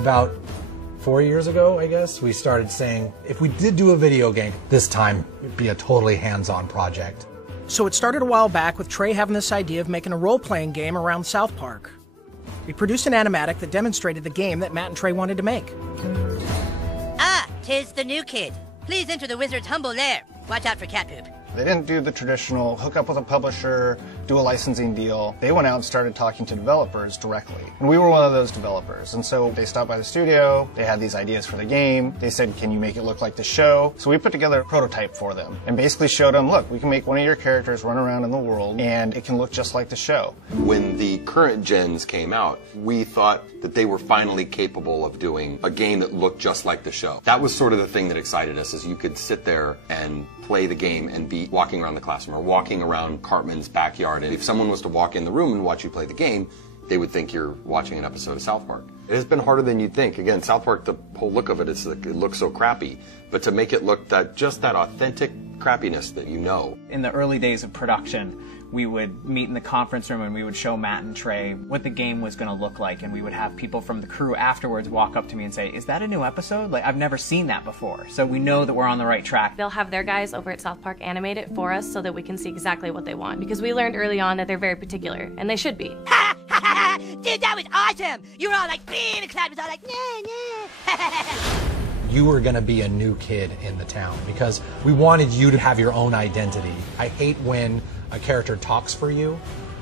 About 4 years ago, I guess, we started saying, if we did do a video game, this time it'd be a totally hands-on project. So it started a while back with Trey having this idea of making a role-playing game around South Park. We produced an animatic that demonstrated the game that Matt and Trey wanted to make. Ah, 'tis the new kid. Please enter the wizard's humble lair. Watch out for cat poop. They didn't do the traditional hook up with a publisher, do a licensing deal. They went out and started talking to developers directly. And we were one of those developers. And so they stopped by the studio, they had these ideas for the game. They said, can you make it look like the show? So we put together a prototype for them and basically showed them, look, we can make one of your characters run around in the world and it can look just like the show. When the current gens came out, we thought that they were finally capable of doing a game that looked just like the show. That was sort of the thing that excited us, is you could sit there and play the game and be walking around the classroom or walking around Cartman's backyard. And if someone was to walk in the room and watch you play the game, they would think you're watching an episode of South Park. It has been harder than you'd think. Again, South Park, the whole look of it is like, it looks so crappy. But to make it look just that authentic crappiness that you know. In the early days of production, we would meet in the conference room and we would show Matt and Trey what the game was going to look like, and we would have people from the crew afterwards walk up to me and say, is that a new episode? Like, I've never seen that before. So we know that we're on the right track. They'll have their guys over at South Park animate it for us so that we can see exactly what they want, because we learned early on that they're very particular, and they should be. Ha ha ha! Dude, that was awesome! You were all like, and the crowd was all like, nah. You were going to be a new kid in the town because we wanted you to have your own identity. I hate when a character talks for you,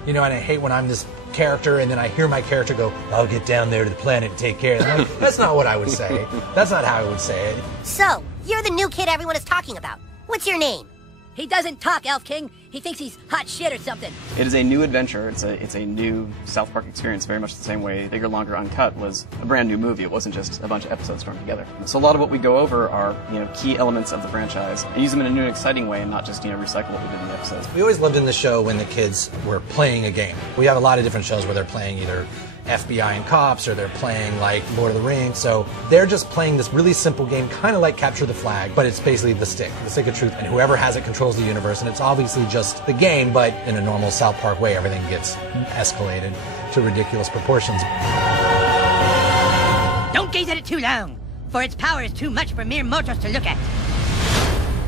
you know, and I hate when I'm this character and then I hear my character go, I'll get down there to the planet and take care of them. Like, that's not what I would say. That's not how I would say it. So, you're the new kid everyone is talking about. What's your name? He doesn't talk, Elf King. He thinks he's hot shit or something. It is a new adventure. It's a new South Park experience, very much the same way Bigger, Longer, Uncut was a brand new movie. It wasn't just a bunch of episodes thrown together. So a lot of what we go over are, key elements of the franchise and use them in a new and exciting way and not just, recycle what we did in the episodes. We always loved in the show when the kids were playing a game. We have a lot of different shows where they're playing either FBI and cops, or they're playing like Lord of the Rings. So they're just playing this really simple game, kind of like Capture the Flag, but it's basically the stick of truth, and whoever has it controls the universe, and it's obviously just the game, but in a normal South Park way, everything gets escalated to ridiculous proportions. Don't gaze at it too long, for its power is too much for mere mortals to look at.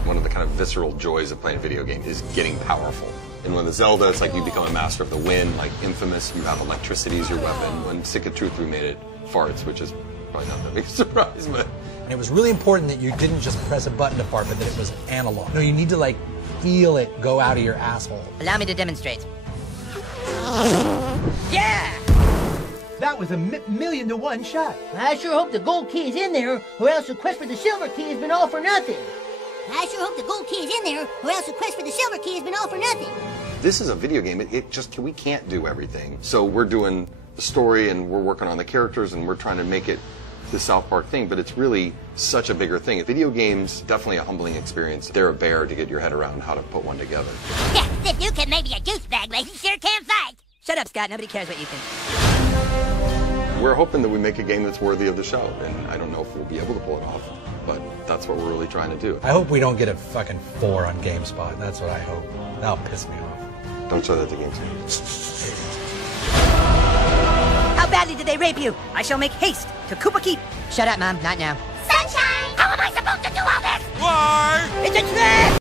One of the kind of visceral joys of playing a video game is getting powerful. And when the Zelda, it's like you become a master of the wind, like Infamous, you have electricity as your weapon. When Stick of Truth remade it, farts, which is probably not the biggest surprise, but... And it was really important that you didn't just press a button to fart, but that it was analog. No, you need to, like, feel it go out of your asshole. Allow me to demonstrate. Yeah! That was a million to one shot. I sure hope the gold key is in there, or else the quest for the silver key has been all for nothing. I sure hope the gold key is in there, or else the quest for the silver key has been all for nothing. This is a video game. We can't do everything. So we're doing the story and we're working on the characters and we're trying to make it the South Park thing, but it's really such a bigger thing. Video games, definitely a humbling experience. They're a bear to get your head around how to put one together. Yeah, the Duke may be a douchebag, but he sure can fight. Shut up, Scott. Nobody cares what you think. We're hoping that we make a game that's worthy of the show, and I don't know if we'll be able to pull it off, but that's what we're really trying to do. I hope we don't get a fucking 4 on GameSpot. That's what I hope. That'll piss me off. Don't show that to GameSpot. How badly did they rape you? I shall make haste to Koopa Keep. Shut up, Mom. Not now. Sunshine! How am I supposed to do all this? Why? It's a trap!